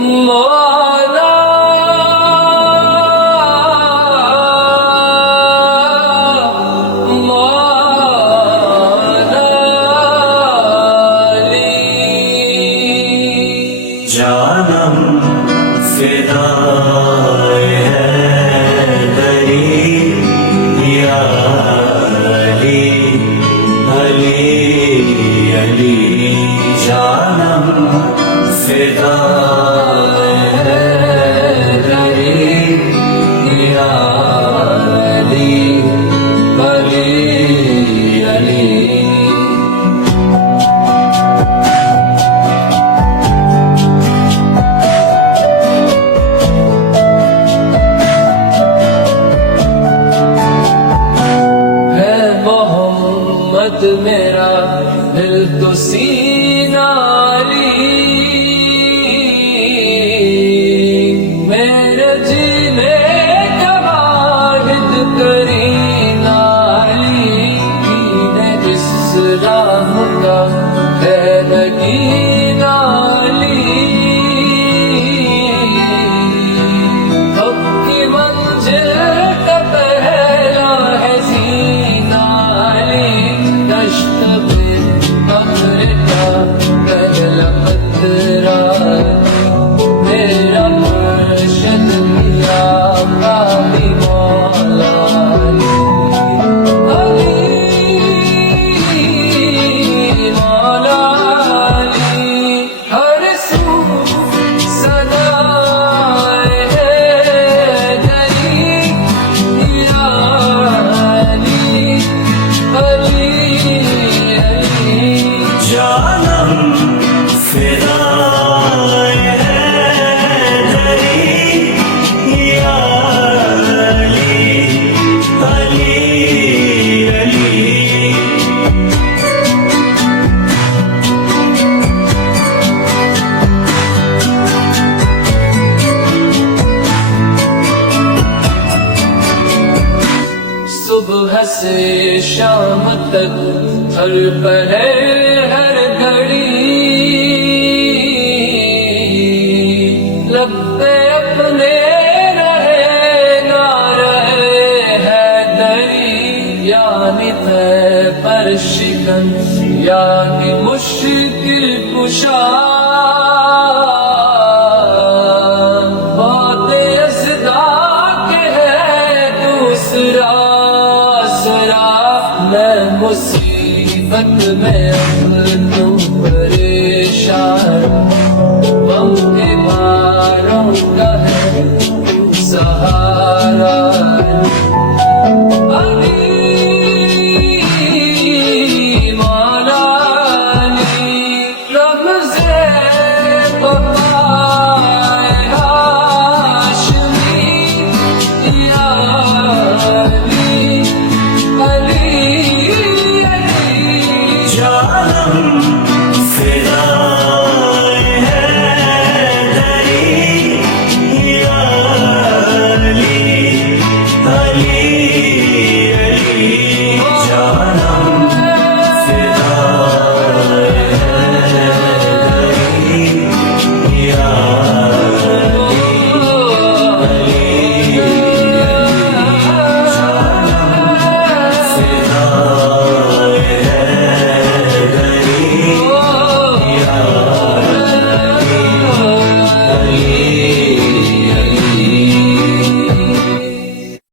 मौला जानम फिदाए हैदरी या अली अली अली जानम फिदाए हैदरी या अली अली अली मेरा दिल तो सीना अली मेरे जीने का वाहिद करीना अली ने जिस राह का है नगीना अली अब की मंजिल का पहला है सीना अली दश्त पे कब्र का पहला खतरा मेरा मुर्शिद किया काली मौला अली मौला अली हर सू सदाए हैदरी या अली अली जानम फिदाए हैदरी या अली अली अली सुबह से शाम तक हर पहर हर घड़ी लब पे अपने रहे ना रहे हैदरी यानी तय पर शिकन यानी मुश्किल कुशा बातें असदा के है दूसरा मैं मुसीबत में